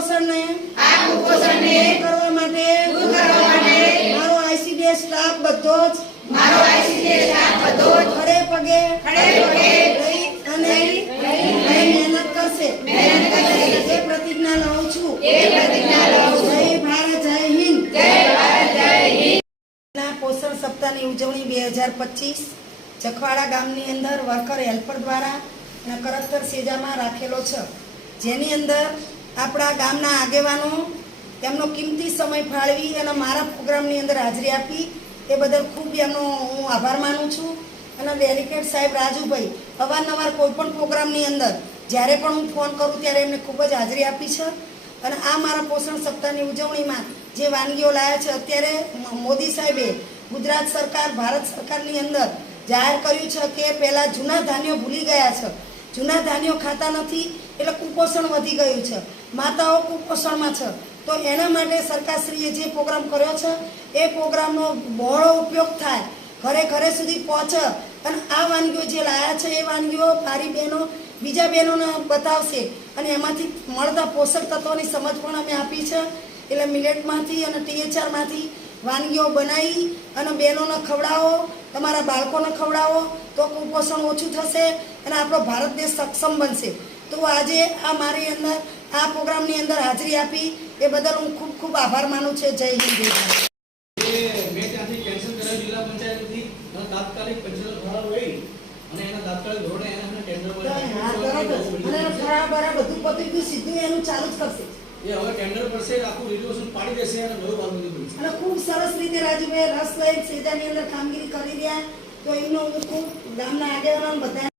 કુપોષણને દૂર કરવા માટે મારો આઈસીડીએસ સ્ટાફ બધો જ ખડે પગે રહી અને મહેનત કરશે એ પ્રતિજ્ઞા લઉં છું। જય ભારત, જય હિન્દ। પોષણ સપ્તાહની ઉજવણી 2025 જખવાડા ગામની અંદર વર્કર હેલ્પર દ્વારા અને કરકતર સેજામાં રાખેલો છે, જેની અંદર આપણા ગામના આગેવાનો તેમનો કિંમતી સમય ફાળવી અને મારા પ્રોગ્રામની અંદર હાજરી આપી એ બદલ ખૂબ એમનો હું આભાર માનું છું। અને ડેલિકેટ સાહેબ રાજુભાઈ અવારનવાર કોઈ પણ પ્રોગ્રામની અંદર જ્યારે પણ હું ફોન કરું ત્યારે એમને ખૂબ જ હાજરી આપી છે। અને આ મારા પોષણ સપ્તાહની ઉજવણીમાં જે વાનગીઓ લાવ્યા છે, અત્યારે મોદી સાહેબે ગુજરાત સરકાર ભારત સરકારની અંદર જાહેર કર્યું છે કે પહેલાં જૂના ધાન્યો ભૂલી ગયા છે, જૂના ધાન્યો ખાતા નથી એટલે કુપોષણ વધી ગયું છે, માતાઓ કુપોષણમાં છે। તો એના માટે સરકારશ્રીએ જે પ્રોગ્રામ કર્યો છે એ પ્રોગ્રામનો બહોળો ઉપયોગ થાય, ઘરે ઘરે સુધી પહોંચે અને આ વાનગીઓ જે લાયા છે એ વાનગીઓ મારી બહેનો બીજા બહેનોને બતાવશે અને એમાંથી મળતા પોષક તત્વોની સમજ પણ અમે આપી છે। એટલે મિલેટમાંથી અને THRમાંથી વાનગીઓ બનાવી અને બહેનોને ખવડાવો, તમારા બાળકોને ખવડાવો તો કુપોષણ ઓછું થશે અને આપણો ભારત દેશ સક્ષમ બનશે। તો આજે આ મારી અંદર આ પ્રોગ્રામની અંદર હાજરી આપી એ બદલ હું ખૂબ ખૂબ આભાર માનું છું। જય હિન્દ, જય ભારત। મેં ત્યાંથી કેન્સલ કરાવી જિલ્લા પંચાયતથી તાત્કાલિક પંચાયત ઠરાવ હોય અને એના તાત્કાલિક ધોરણે એના ટેન્ડર પર બધું પતી સીધું એનું ચાલુ જ કરશે એ હવે ટેન્ડર પડશે, આખું રિઝોલ્યુશન પાડી દેશે અને બધું બાંધી દીધું અને ખૂબ સરસ રીતે રાજુભાઈ રસ લઈ સેજાની અંદર કામગીરી કરી રહ્યા। તો એમનો હું ખૂબ ગામના આગેવાનો બધા